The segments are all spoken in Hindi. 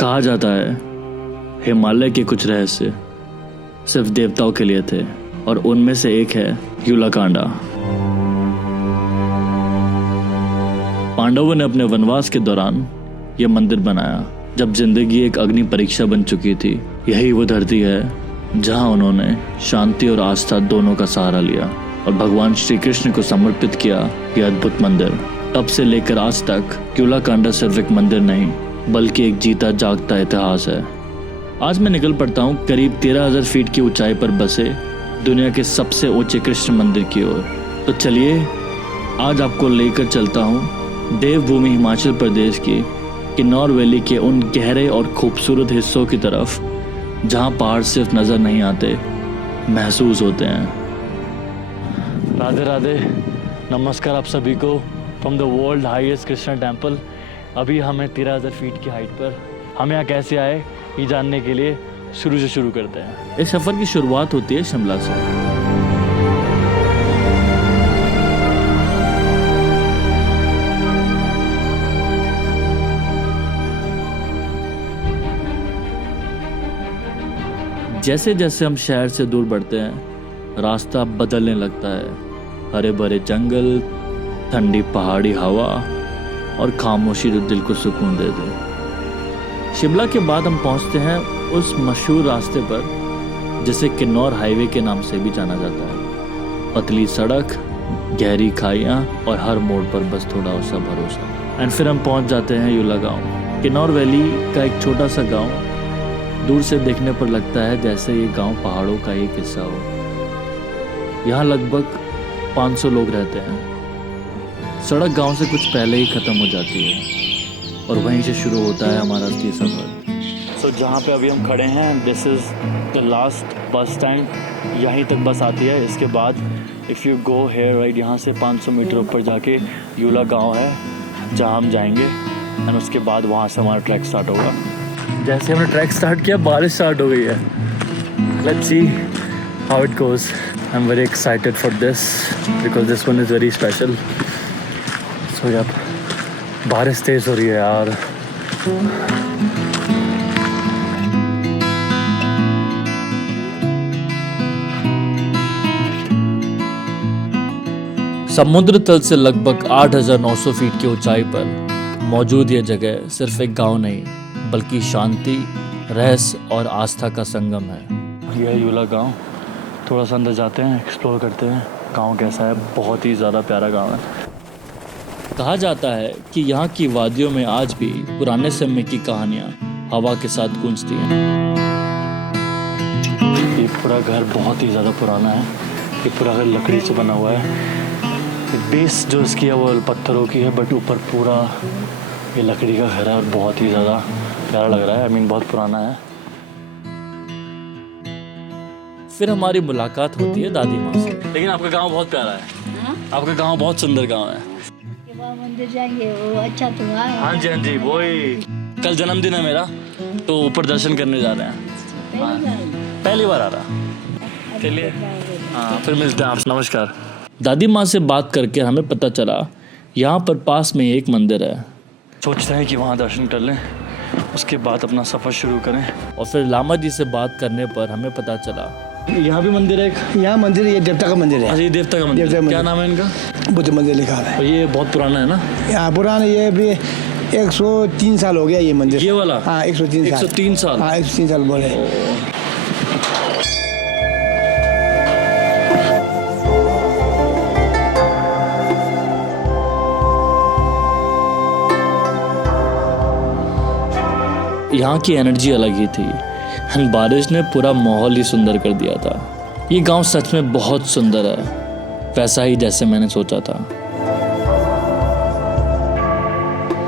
कहा जाता है हिमालय के कुछ रहस्य सिर्फ देवताओं के लिए थे और उनमें से एक है यूलाकांडा। पांडवों ने अपने वनवास के दौरान यह मंदिर बनाया जब जिंदगी एक अग्नि परीक्षा बन चुकी थी। यही वो धरती है जहां उन्होंने शांति और आस्था दोनों का सहारा लिया और भगवान श्री कृष्ण को समर्पित किया यह अद्भुत मंदिर। तब से लेकर आज तक यूलाकांडा सिर्फ एक मंदिर नहीं बल्कि एक जीता जागता इतिहास है। आज मैं निकल पड़ता हूँ करीब 13,000 फीट की ऊंचाई पर बसे दुनिया के सबसे ऊंचे कृष्ण मंदिर की ओर। तो चलिए आज आपको लेकर चलता हूँ देवभूमि हिमाचल प्रदेश की किन्नौर वैली के उन गहरे और खूबसूरत हिस्सों की तरफ जहाँ पहाड़ सिर्फ नज़र नहीं आते, महसूस होते हैं। राधे राधे, नमस्कार आप सभी को from the world highest Krishna temple. अभी हमें 13,000 फीट की हाइट पर। हम यहाँ कैसे आए ये जानने के लिए शुरू से शुरू करते हैं। इस सफ़र की शुरुआत होती है शिमला से। जैसे जैसे हम शहर से दूर बढ़ते हैं रास्ता बदलने लगता है। हरे भरे जंगल, ठंडी पहाड़ी हवा और खामोशी जो दिल को सुकून दे दे। शिमला के बाद हम पहुंचते हैं उस मशहूर रास्ते पर जिसे किन्नौर हाईवे के नाम से भी जाना जाता है। पतली सड़क, गहरी खाइयाँ और हर मोड़ पर बस थोड़ा सा भरोसा। एंड फिर हम पहुंच जाते हैं यूला गांव। किन्नौर वैली का एक छोटा सा गांव दूर से देखने पर लगता है जैसे ये गांव पहाड़ों का एक हिस्सा हो। यहाँ लगभग 500 लोग रहते हैं। सड़क गांव से कुछ पहले ही ख़त्म हो जाती है और वहीं से शुरू होता है हमारा असली सफ़र। सो जहाँ पे अभी हम खड़े हैं this is the last bus stand. यहीं तक बस आती है। इसके बाद if you go here right यहाँ से 500 मीटर ऊपर जाके यूला गांव है जहाँ हम जाएंगे एंड उसके बाद वहाँ से हमारा ट्रैक स्टार्ट होगा। जैसे हमने ट्रैक स्टार्ट किया बारिश स्टार्ट हो गई है। Let's see how it goes. I am very excited for this because this one is very special. So यार बारिश तेज़ हो रही है यार। समुद्र तल से लगभग 8,900 फीट की ऊंचाई पर मौजूद ये जगह सिर्फ एक गांव नहीं बल्कि शांति, रहस्य और आस्था का संगम है। यह है यूला गांव। थोड़ा सा अंदर जाते हैं, एक्सप्लोर करते हैं गांव कैसा है। बहुत ही ज़्यादा प्यारा गांव है। कहा जाता है कि यहाँ की वादियों में आज भी पुराने समय की कहानियाँ हवा के साथ गूंजती हैं। ये पूरा घर बहुत ही ज़्यादा पुराना है। ये पूरा घर लकड़ी से बना हुआ है। बेस जो इसकी है वो पत्थरों की है बट ऊपर पूरा ये लकड़ी का घर है और बहुत ही ज़्यादा प्यारा लग रहा है। आई मीन बहुत पुराना है। फिर हमारी मुलाकात होती है दादी माँ से। लेकिन आपका गांव बहुत प्यारा है। आपका गांव बहुत सुंदर गांव है। मंदिर जाएंगे वो अच्छा तो है। हाँ जी वही। कल जन्मदिन है मेरा तो ऊपर दर्शन करने जा रहे हैं। पहली बार आ रहा। चलिए हाँ फिर मिलते हैं आप। नमस्कार। दादी माँ से बात करके हमें पता चला यहाँ पर पास में एक मंदिर है। सोचते हैं कि वहाँ दर्शन कर लें उसके बाद अपना सफ़र शुरू करें। और फिर लामा जी से बात करने पर हमें पता चला यहाँ भी मंदिर है। यहाँ मंदिर ये देवता का मंदिर है। ये देवता का मंदिर। क्या नाम है इनका? बुद्ध मंदिर लिखा है। ये बहुत पुराना है ना? यहाँ पुराना ये भी 103 साल हो गया ये मंदिर। ये वाला? हाँ 103 साल। हाँ 103 साल बोले। यहाँ की एनर्जी अलग ही थी। बारिश ने पूरा माहौल ही सुंदर कर दिया था। ये गांव सच में बहुत सुंदर है, वैसा ही जैसे मैंने सोचा था।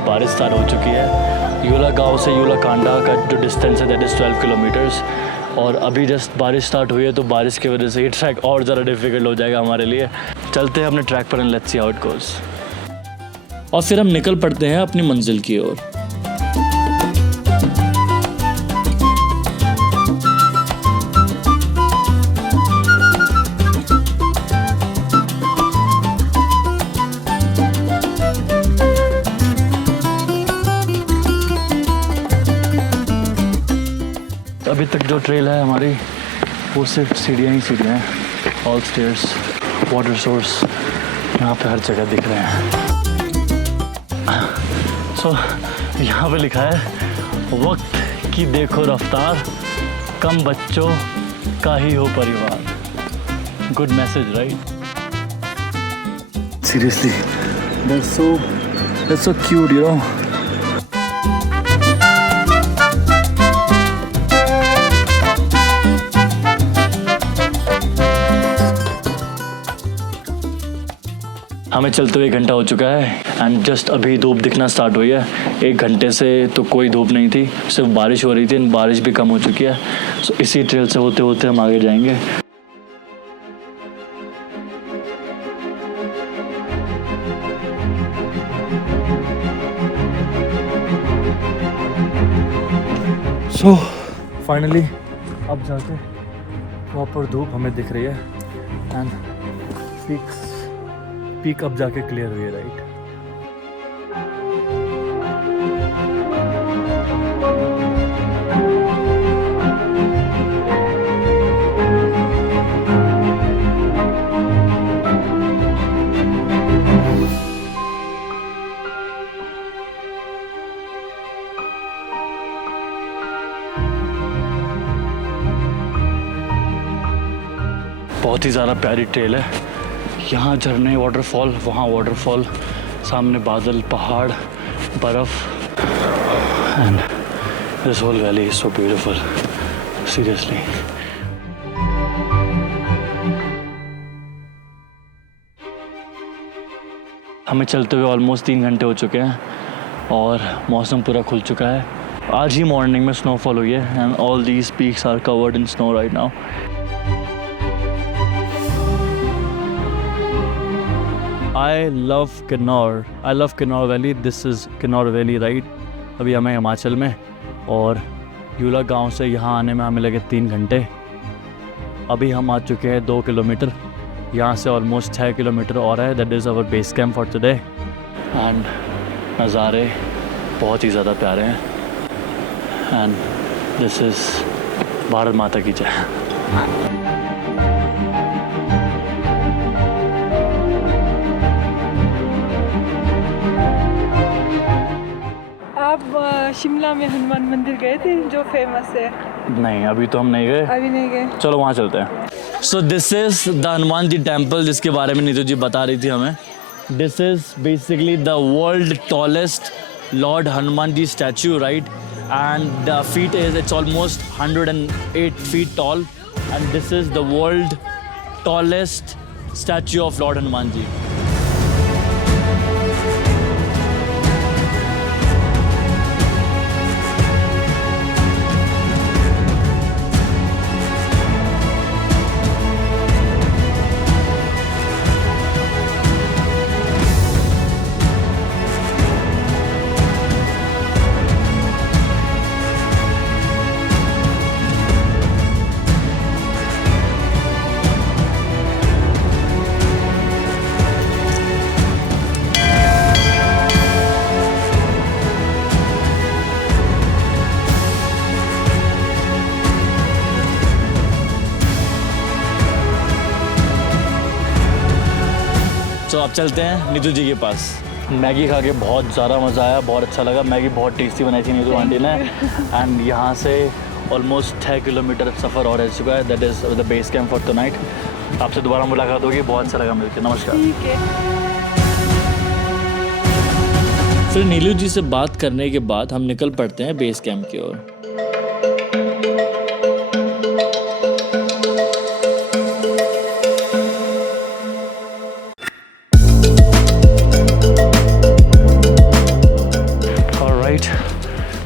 बारिश स्टार्ट हो चुकी है। यूला गांव से यूलाकांडा का जो डिस्टेंस है दैट इज़ 12 किलोमीटर्स। और अभी जस्ट बारिश स्टार्ट हुई है तो बारिश की वजह से ये ट्रैक और ज़्यादा डिफिकल्ट हो जाएगा हमारे लिए। चलते हैं अपने ट्रैक पर and let's see how it goes. और फिर हम निकल पड़ते हैं अपनी मंजिल की ओर। अभी तक जो ट्रेल है हमारी वो सिर्फ सीढ़ियाँ ही सीढ़ियाँ हैं, ऑल स्टेयर्स, वाटर सोर्स यहाँ पे हर जगह दिख रहे हैं। सो यहाँ पे लिखा है वक्त की देखो रफ्तार, कम बच्चों का ही हो परिवार। Good message right? Seriously that's so cute, you know. हमें चलते हुए 1 घंटा हो चुका है एंड जस्ट अभी धूप दिखना स्टार्ट हुई है। 1 घंटे से तो कोई धूप नहीं थी, सिर्फ बारिश हो रही थी, बारिश भी कम हो चुकी है। सो इसी ट्रेल से होते होते हम आगे जाएंगे। सो फाइनली अब जाके प्रॉपर धूप हमें दिख रही है एंड पीक अब जाके क्लियर हुई है राइट। बहुत ही ज़्यादा प्यारी ट्रेल है, यहाँ झरने, वाटरफॉल, वहाँ वाटरफॉल, सामने बादल, पहाड़, बर्फ़ and this whole valley is so beautiful seriously. हमें चलते हुए ऑलमोस्ट 3 घंटे हो चुके हैं और मौसम पूरा खुल चुका है। आज ही मॉर्निंग में स्नोफॉल हुई है and all these peaks are covered in snow right now. I love Kinnaur Valley. This is Kinnaur Valley, right? अभी हमें हिमाचल में और यूला गांव से यहाँ आने में हमें लगे 3 घंटे। अभी हम आ चुके हैं 2 किलोमीटर, यहाँ से ऑलमोस्ट 6 किलोमीटर और है। That is our base camp for today and नज़ारे बहुत ही ज़्यादा प्यारे हैं एंड दिस इज़ भारत माता की जय। आप शिमला में हनुमान मंदिर गए थे जो फेमस है? नहीं, अभी तो हम नहीं गए। अभी नहीं गए। चलो वहाँ चलते हैं। So this is the Hanuman ji temple जिसके बारे में नीतू जी बता रही थी हमें। This is basically the world tallest lord Hanuman ji statue right and the feet is it's almost 108 feet tall and this is the world tallest statue of Lord Hanuman ji. तो अब चलते हैं नीतू जी के पास। मैगी खा के बहुत ज़्यादा मज़ा आया, बहुत अच्छा लगा। मैगी बहुत टेस्टी बनाई थी नीतू आंटी ने एंड यहाँ से ऑलमोस्ट 6 किलोमीटर सफ़र और रह चुका है। That is the base camp for tonight. आपसे दोबारा मुलाकात होगी, बहुत अच्छा लगा मिलकर। नमस्कार। ठीक है। फिर नीलू जी से बात करने के बाद हम निकल पड़ते हैं बेस कैम्प की ओर।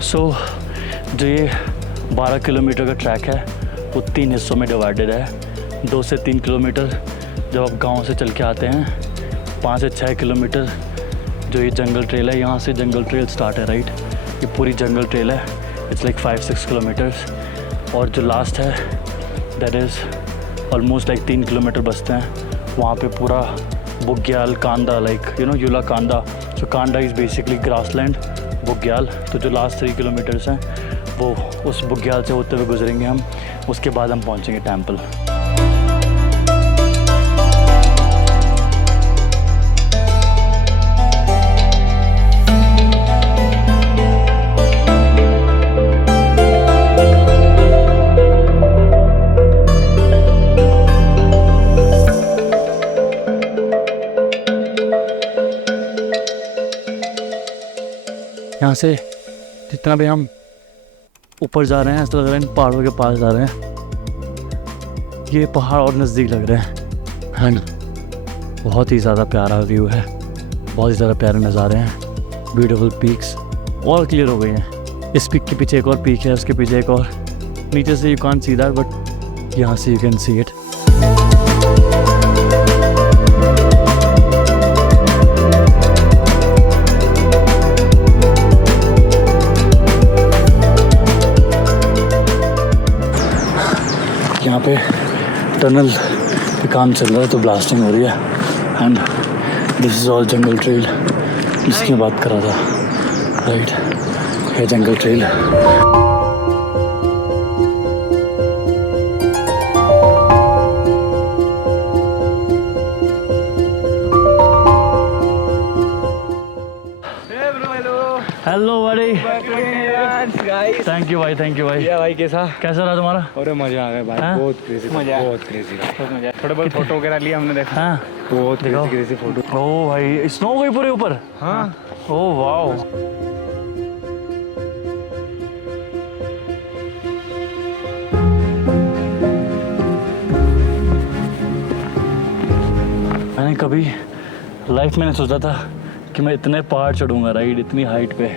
सो जो ये 12 किलोमीटर का ट्रैक है वो 3 हिस्सों में डिवाइडेड है। 2 से 3 किलोमीटर जब आप गांव से चल के आते हैं, 5 से 6 किलोमीटर जो ये जंगल ट्रेल है, यहाँ से जंगल ट्रेल स्टार्ट है राइट। ये पूरी जंगल ट्रेल है, इट्स लाइक 5-6 किलोमीटर्स। और जो लास्ट है that is almost like 3 kilometre बचते हैं। वहाँ पे पूरा बुग्याल कांदा लाइक यूला कांदा। सो कांदा इज़ बेसिकली ग्रासलैंड बुग्याल। तो जो लास्ट 3 किलोमीटर्स हैं वो उस बुग्याल से होते हुए गुजरेंगे हम, उसके बाद हम पहुंचेंगे टेंपल। यहाँ से जितना भी हम ऊपर जा रहे हैं ऐसा लग रहा है इन पहाड़ों के पास जा रहे हैं। ये पहाड़ और नज़दीक लग रहे हैं एंड बहुत ही ज़्यादा प्यारा व्यू है, बहुत ही ज़्यादा प्यारे नज़ारे हैं। ब्यूटीफुल पीक्स और क्लियर हो गई हैं। इस पीक के पीछे एक और पीक है, उसके पीछे एक और, नीचे से you can't see that but यहाँ से यू कैन सी इट। यहाँ पे टनल पे काम चल रहा है तो ब्लास्टिंग हो रही है and this is all jungle trail जिसकी मैं बात कर रहा था, राइट, है जंगल ट्रेल। हेलो बड़ी, थैंक यू भाई, थैंक यू भाई। भाई कैसा रहा तुम्हारा? अरे मजा आ गया भाई, हाँ? बहुत क्रेजी, बहुत क्रेजी, थोड़े बहुत फोटो वगैरह लिए हमने, देखा हाँ बहुत दिखाओ। Crazy photo. ओ भाई स्नो गई पूरे ऊपर। हाँ ओ वाओ, मैंने कभी लाइफ में नहीं सोचा था कि मैं इतने पहाड़ चढ़ूंगा, राइड, इतनी हाइट पे।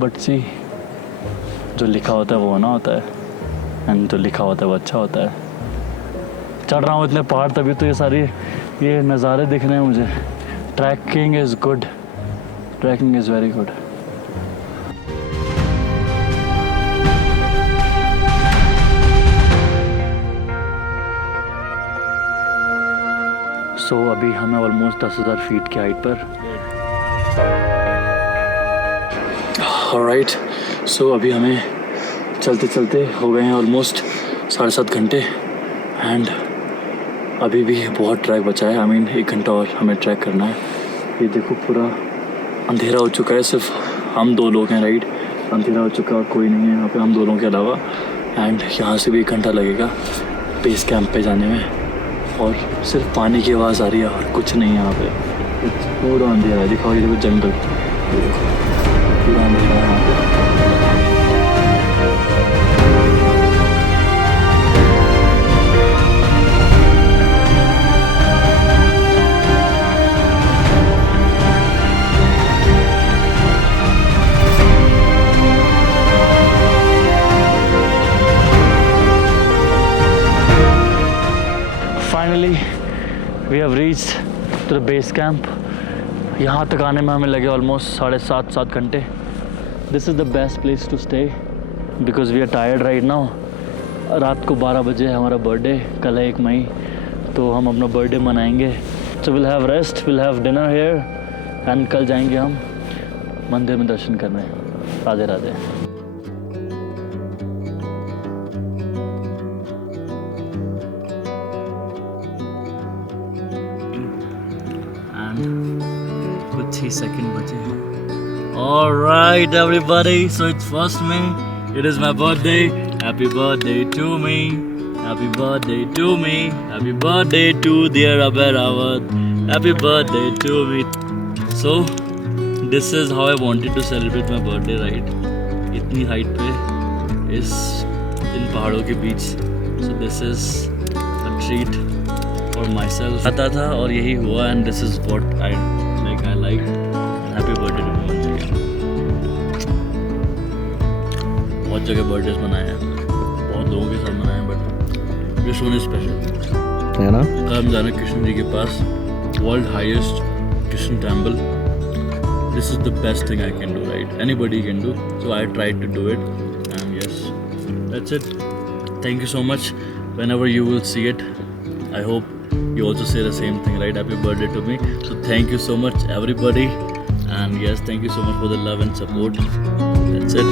बट सी, जो लिखा होता है वो होना होता है एंड जो लिखा होता है वो अच्छा होता है। चढ़ रहा हूँ इतने पहाड़ तभी तो ये नज़ारे दिख रहे हैं मुझे। Trekking is good, trekking is very good. So अभी हमें ऑलमोस्ट 10,000 फीट की हाइट पर। ऑलराइट, सो अभी हमें चलते चलते हो गए हैं ऑलमोस्ट 7.5 घंटे एंड अभी भी बहुत ट्रैक बचा है। आई मीन 1 घंटा और हमें ट्रैक करना है। ये देखो पूरा अंधेरा हो चुका है, सिर्फ हम 2 लोग हैं, राइट, अंधेरा हो चुका है और कोई नहीं है यहाँ पे हम दोनों के अलावा। एंड यहाँ से भी 1 घंटा लगेगा बेस कैंप पे जाने में और सिर्फ पानी की आवाज़ आ रही है और कुछ नहीं है यहाँ पे। पूरा अंधेरा है, दिखाओ ये देखो जंगल, ये देखो पूरा अंधेरा है यहाँ पे। Finally, we have reached to the base camp. यहाँ तक आने में हमें लगे ऑलमोस्ट 7.5 घंटे। This is the best place to stay because we are tired right now. रात को 12 बजे है हमारा बर्थडे, कल है 1 मई, तो हम अपना बर्थडे मनाएंगे। So we'll have rest, we'll have dinner here and कल जाएंगे हम मंदिर में दर्शन करने। राधे राधे। कुछ ही सेकंड बचे हैं। Alright everybody, so it's 1st May. It is my birthday. Happy birthday to me. Happy birthday to me. Happy birthday to dear Abhay Rawat. Happy birthday to me. So this is how I wanted to celebrate my birthday, right? इतनी हाइट पे इन पहाड़ों के बीच। So this is a treat for myself. आता था और यही हुआ and this is what I like. Happy birthday to me once again. बहुत जगह बर्थडेज मनाए हैं, बहुत लोगों के साथ मनाए हैं, but this one is special, है ना। कल हम जाना कृष्ण जी के पास, world highest Krishna temple. This is the best thing I can do, right, anybody can do, so I tried to do it and yes, that's it. Thank you so much. whenever you will see it, I hope you also say the same thing, right? Happy birthday to me. So thank you so much everybody And yes, thank you so much for the love and support. That's it.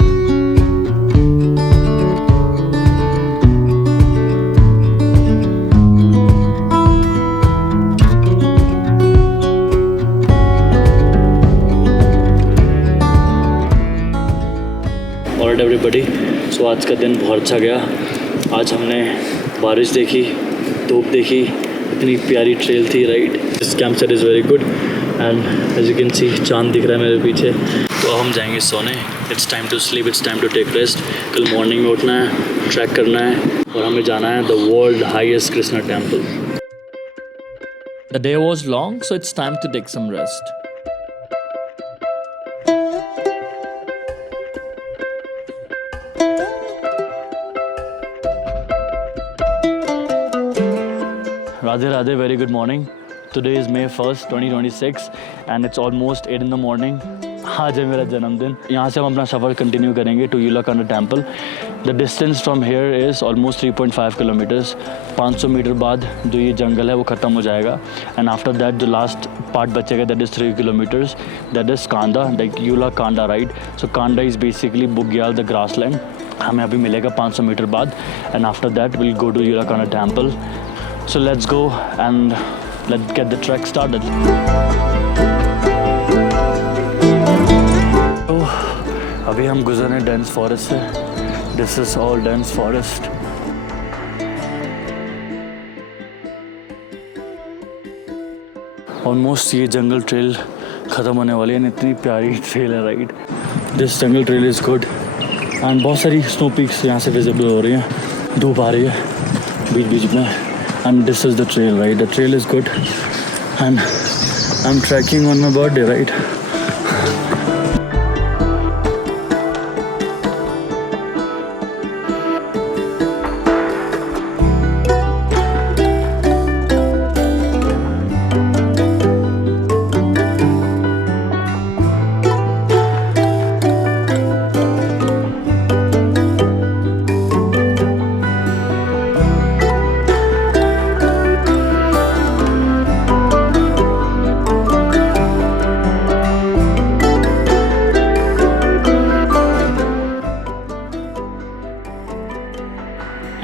Alright everybody, so आज का दिन बहुत अच्छा गया। आज हमने बारिश देखी, धूप देखी, इतनी प्यारी ट्रेल थी, right. This camp site is very good and as you can see चांद दिख रहा है मेरे पीछे। तो अब हम जाएंगे सोने। It's time to sleep, it's time to take rest. कल मॉर्निंग में उठना है, ट्रैक करना है और हमें जाना है the world highest Krishna temple. The day was long, so it's time to take some rest. Radhe Radhe, very good morning. Today is May 1st, 2026 and it's almost 8 in the morning. आज है मेरा जन्मदिन। यहाँ से हम अपना सफ़र कंटिन्यू करेंगे to Yulakanda temple. The distance from here is almost 3.5 kilometres. 500 metre बाद जो ये जंगल है वो ख़त्म हो जाएगा एंड आफ्टर दैट जो लास्ट पार्ट बचेगा that is 3 kilometres, that is kanda, like Yulakanda ride. So kanda is basically bugyal the grassland. हमें अभी मिलेगा 500 मीटर बाद and after that will go to Yulakanda temple. So let's go and let's get the trek started. तो अभी हम गुजर रहे हैं डेंस फॉरेस्ट से। This is all dense forest. Almost ये जंगल ट्रेल ख़त्म होने वाली है। इतनी प्यारी ट्रेल है, right. This jungle trail is good and बहुत सारी स्नो पीक्स यहाँ से विजिबल हो रही हैं। धूप आ रही है बीच बीच में। And this is the trail, right? The trail is good and I'm trekking on my birthday, right?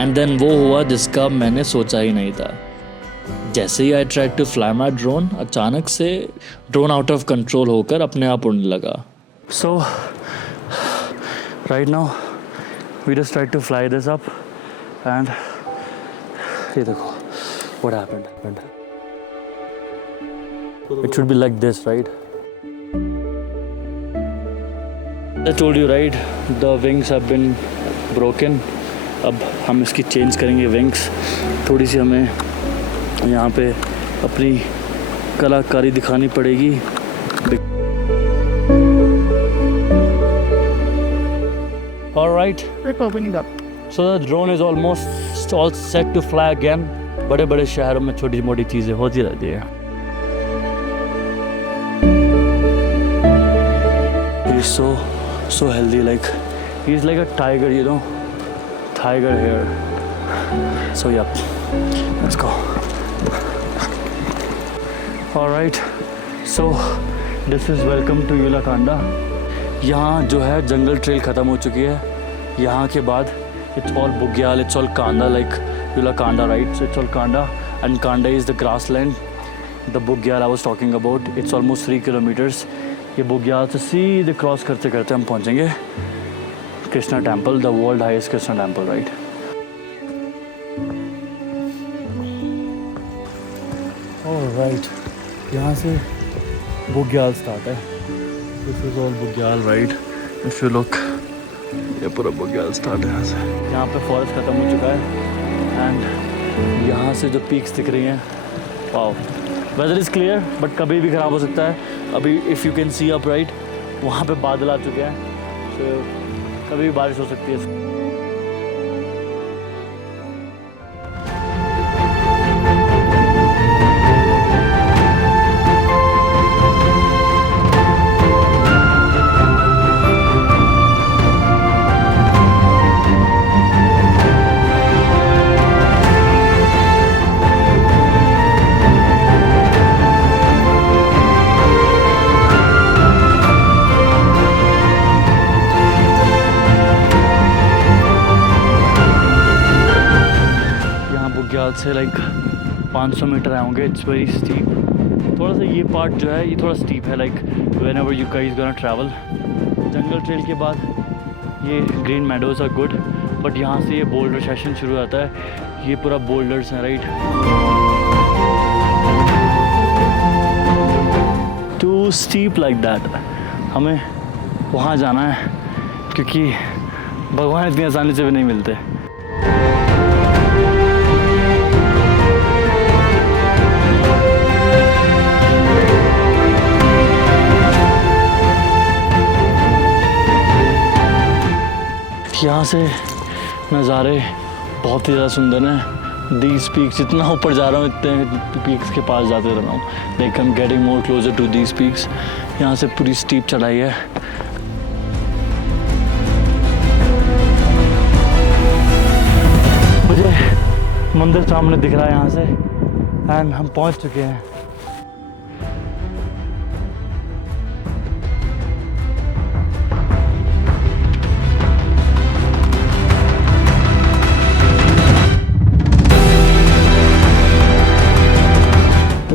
And then वो हुआ जिसका मैंने सोचा ही नहीं था। जैसे ही I tried to fly my drone, अचानक से ड्रोन आउट ऑफ कंट्रोल होकर अपने आप उड़ने लगा। So right now we just tried to fly this up and ये देखो what happened. It should be like this, right? I told you, right, the wings have been broken. अब हम इसकी चेंज करेंगे विंग्स। थोड़ी सी हमें यहाँ पे अपनी कलाकारी दिखानी पड़ेगी। Alright, We're opening up. so the drone is almost all set to fly again. बड़े बड़े शहरों में छोटी मोटी चीज़ें होती रहती है। He's so healthy, like he's like a tiger, you know. Tiger here. So yep, let's go. Alright, so this is welcome to यूलाकांडा। यहाँ जो है जंगल ट्रेल ख़त्म हो चुकी है। यहाँ के बाद it's all Bugyal, it's all Kanda, like यूलाकांडा, right? So it's all Kanda and Kanda is the grassland. The Bugyal I was talking about, it's almost 3 kilometers. ये बुग्याल से सीधे क्रॉस करते करते हम पहुँचेंगे Krishna temple, the world highest Krishna temple, right. Alright, यहाँ से बुग्याल स्टार्ट है। This is all Bugyal, right. If you look, ये पूरा बुग्याल स्टार्ट है यहाँ से। यहाँ पे फॉरेस्ट ख़त्म हो चुका है एंड यहाँ से जो पीक्स दिख रही हैं, wow. Weather is clear but कभी भी ख़राब हो सकता है। अभी if you can see up, right, वहाँ पे बादल आ चुके हैं। सो कभी भी बारिश हो सकती है। से लाइक 500 मीटर आए होंगे. It's very steep. थोड़ा सा ये पार्ट जो है ये थोड़ा स्टीप है. Like whenever you guys gonna travel. Jungle trail के बाद ये green meadows are good, but यहाँ से ये बोल्डर सेशन शुरू होता है. ये पूरा बोल्डर्स हैं, right. Too steep like that. हमें वहाँ जाना है क्योंकि भगवान इतनी आसानी से भी नहीं मिलते. यहाँ से नज़ारे बहुत ही ज़्यादा सुंदर हैं. दीज पीक्स, जितना ऊपर जा रहा हूँ इतने पीक्स के पास जाते रह रहा हूँ. Like I am getting more closer to these peaks. यहाँ से पूरी स्टीप चढ़ाई है. मुझे मंदिर सामने दिख रहा है यहाँ से एंड हम पहुँच चुके हैं.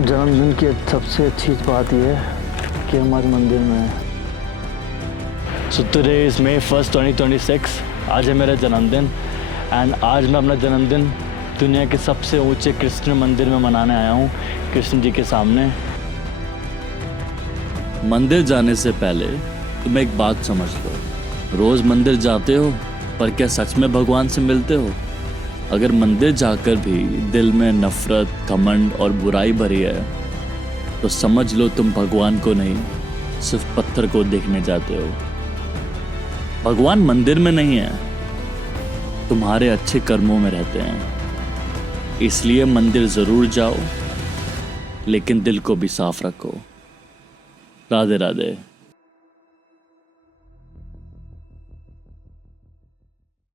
जन्मदिन की सबसे अच्छी बात यह है कि हम आज मंदिर में हैं. So today is May 1st 2026. आज है मेरा जन्मदिन एंड आज मैं अपना जन्मदिन दुनिया के सबसे ऊंचे कृष्ण मंदिर में मनाने आया हूँ, कृष्ण जी के सामने. मंदिर जाने से पहले तुम एक बात समझ लो. रोज मंदिर जाते हो पर क्या सच में भगवान से मिलते हो? अगर मंदिर जाकर भी दिल में नफरत, घमंड और बुराई भरी है तो समझ लो तुम भगवान को नहीं, सिर्फ पत्थर को देखने जाते हो. भगवान मंदिर में नहीं है, तुम्हारे अच्छे कर्मों में रहते हैं. इसलिए मंदिर जरूर जाओ, लेकिन दिल को भी साफ रखो. राधे राधे.